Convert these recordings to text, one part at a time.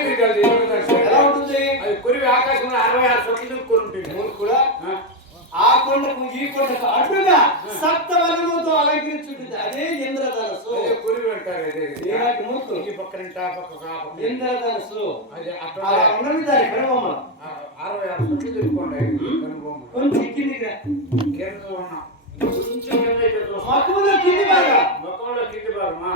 ఎలా ఉంటుంది? అది కురివి ఆకాశంలో 66 చోట్ల కొని ఉంటుంది. మూడు కూడా ఆ కొండకు ఈ కొండకు అడ్డుగా సప్తవర్ణములతో అలంకరించుంటుంది. అదే ఇంద్రధనస్సు. కురివి అంటారు. ఈనాటి మూర్తులు ఈ పక్కన ఇంద్రధనస్సు. అదే అట్లా అలా ఉన్నది దాని కనుబొమ్మలు 66 చోట్ల తిరుగుకోండి. కనుబొమ్మలు కొంచెం కిందికి కింద ఉన్నా కొంచెం కింద మక్కువలో కింది బాగా మొక్కలో కింది బాగమా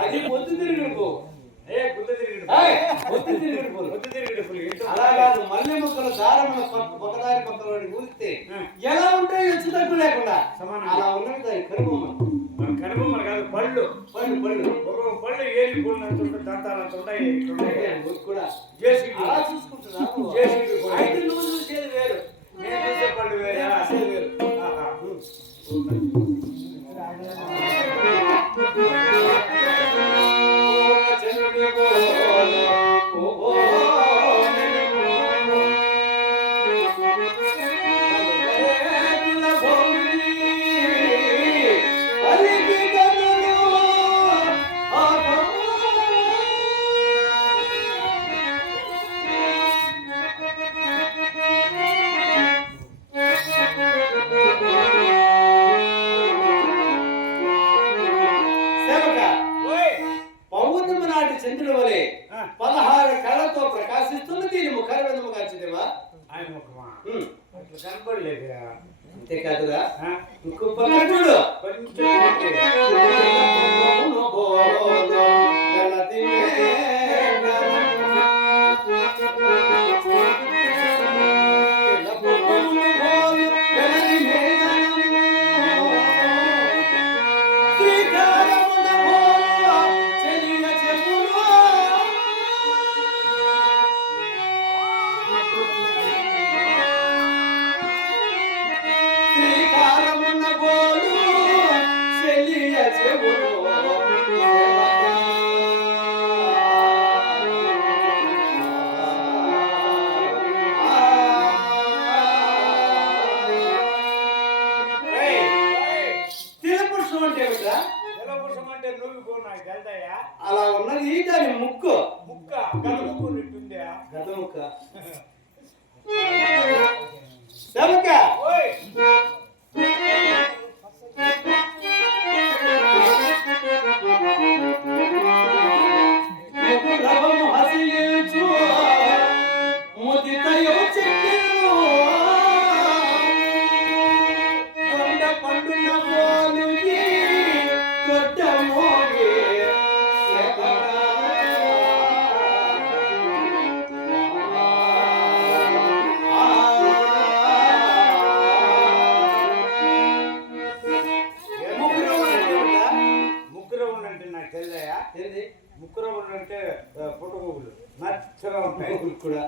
అది పొద్దు తిరుగుడు అలా కాదు. మల్లె మొక్కలు దారముల ఒకదారి పక్కన ఊరిస్తే ఎలా ఉంటాయి హెచ్చు తగ్గు లేకుండా అలా ఉన్నది దాని కనుబొమ్మలు. కనుబొమ్మలు కాదు పళ్ళు పళ్ళు పళ్ళు ఒక్కొక్క పళ్ళు ఏలి పూలు అంత ఉంటుంది, దంతాలు అంత ఉంటాయి కూడా జేసీబీ అలా చూసుకుంటున్నాను. జేసీబీ కూడా అయితే నువ్వు చూసేది వేరు, నేను చూసే పళ్ళు వేరే చూసేది వేరు. చంద్రుల వలె 16 కళ్ళతో ప్రకాశిస్తున్న దీని ముఖారవిందము కాల్చిదేవా ఆయన ముఖమా అట్లా కనపడలేదు. అంతేకాదురా ఇంకో పక్క చూడు అలా ఉన్నది దాని ముక్కు. ముక్క గద ముక్కు నిట్టుందా? గద ముక్క అంటే పుట్టగోగులు నచ్చగా ఉంటాయి కూడా.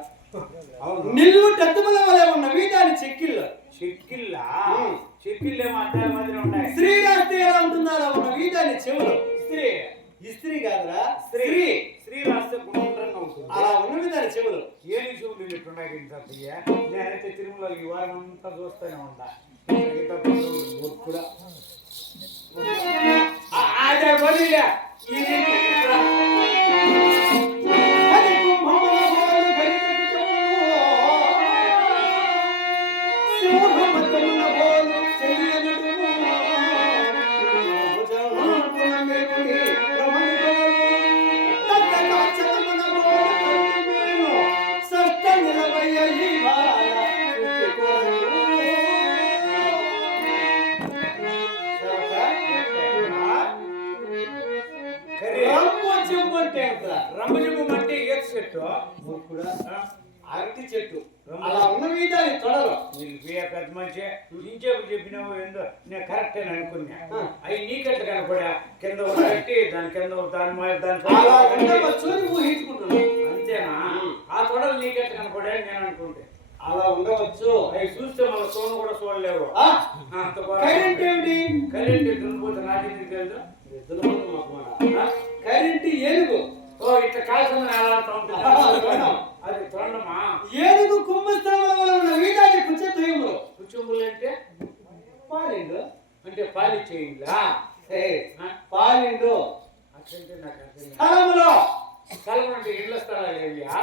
నిల్లు టత్తుమల వలె ఉన్నవి దాని చెక్కిళ్ళు. చెక్కిళ్ళా? చెక్కిళ్ళు ఏమో అద్దాల మధ్యన ఉంటాయి. స్త్రీ రాస్తే ఎలా ఉంటుందో అలా ఉన్నవి దాని చెవులు. స్త్రీ ఇస్త్రీ కాదురా, స్త్రీ. స్త్రీ రాస్తే గుండ్రంగా ఉంటుంది. అలా ఉన్నవి దాని చెవులు. ఏమి చెవులు ఇట్టున్నాయి తప్పయ్యా? నేనైతే తిరుమల ఈ వారం అంతా చూస్తూనే ఉంటా. కూడా అదే బలియా ఇది రంగుజుమ్ము అంటే ఈత చెట్టు కూడా అరటి చెట్టు అలా ఉన్నవి దాని తొడలు. నీకు పెద్ద మంచి ఇంచేపు చెప్పినావు ఏందో నేను కరెక్ట్ అని అనుకున్నా. అవి నీకెట్లా కనపడా కింద కట్టి దాని కింద దాని ఊహించుకుంటున్నాను. అంతేనా? ఆ తొడలు నీకెట్లా కనపడా నేను అనుకుంటే అలా ఉండవచ్చు. అవి చూస్తే మన సోను కూడా చూడలేవు. కరెంట్ ఏమిటి? కరెంట్ దున్నిపోతే నాకేంటి తెలుసు? కరెంట్ ఏనుగు. ఓ ఇట్లా కాల్సిందని అలాడుతూ ఉంటుంది. అది తొండమా? ఏనుగు కుంభస్థానంలో ఉన్న వీధాన్ని కుచ్చతోయములు. కుచ్చుంబులు అంటే పాలిండు అంటే పాలిచ్చేయండిలా. పాలిండు అట్లంటే నాకు అర్థం. స్థలములో స్థలం అంటే ఇళ్ళ స్థలాలు ఏమియా?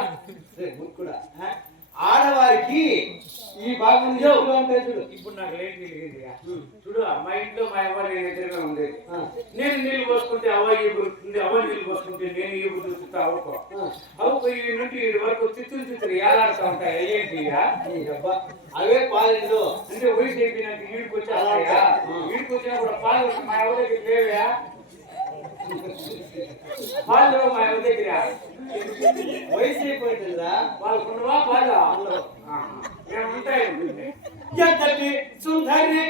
కూడా ఆడవారికి ఈ భాగం ఉంటాయి చూడు. ఇప్పుడు నాకు లేట్ వెలిగింది చూడు. మా ఇంట్లో మా అవ్వ నేను ఎదురుగా ఉండేది. నేను నీళ్ళు పోసుకుంటే అవ్వ ఈ గుర్తుంది, అవ్వ నీళ్ళు పోసుకుంటే నేను ఈ గుర్తుతా అవ్వకో అవ్వకు ఈ నుండి ఈ వరకు తిత్తులు ఏలాడుతూ ఉంటాయి. ఏంటి అవే పాలిండు అంటే వయసు అయిపోయినాక ఈడికి వచ్చా ఈడికి వచ్చినా కూడా పాలు మా అవ్వ దగ్గర లేవా? పాలు మా అవ్వ దగ్గర వయసు అయిపోయిందా? వాళ్ళకున్నవా పాలు మేము ఉంటాయి. ఎంతటి సుందరి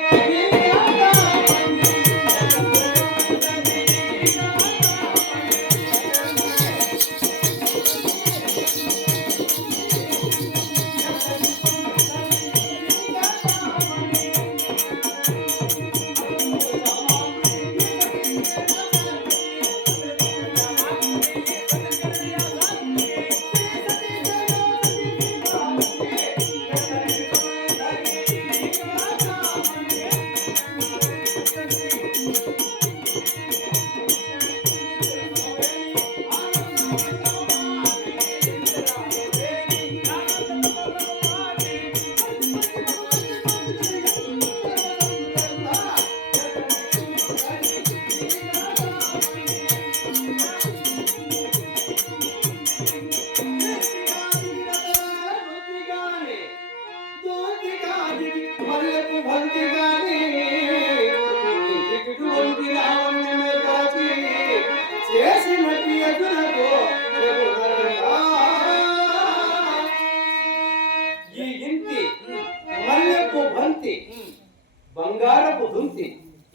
బంగారపు దుంతి.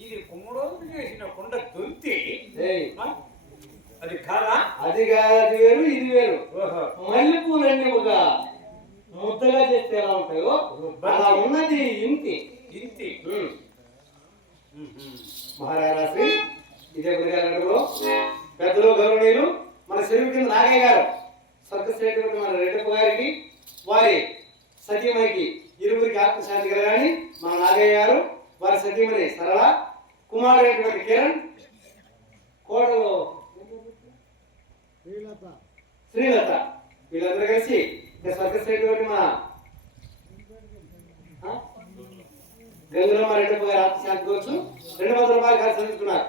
ఇది కుమ్మడో చేసిన కొండ దుంతి. అది కాదా? అది కాదు, వేరు ఇది వేరు. మల్లెపూలన్నీ ఒక ముద్దగా చేస్తే ఎలా ఉంటాయో అలా ఉన్నది ఇంతి. ఇంతి మహారాజా శ్రీ ఇదే గురిగారు పెద్దలు గౌరవనీయులు మన చెరువు కింద నాగయ్య గారు స్వర్గశ్రేష్ఠుడు మన రెడ్డప్ప గారికి వారి సతీమణికి ఇరువురికి ఆత్మశాంతి కలగాని మన నాగయ్య గారు వారి సతీమణి సరళ కుమారుడైనటువంటి కిరణ్ కోటలో శ్రీలత వీళ్ళందరూ కలిసి స్వర్గశ్రేష్ఠుడు మన గంగులమ్మ రెడ్డప్ప గారి ఆత్మశాంతి కోవచ్చు 200 రూపాయలు ఖర్చు అందుకున్నారు.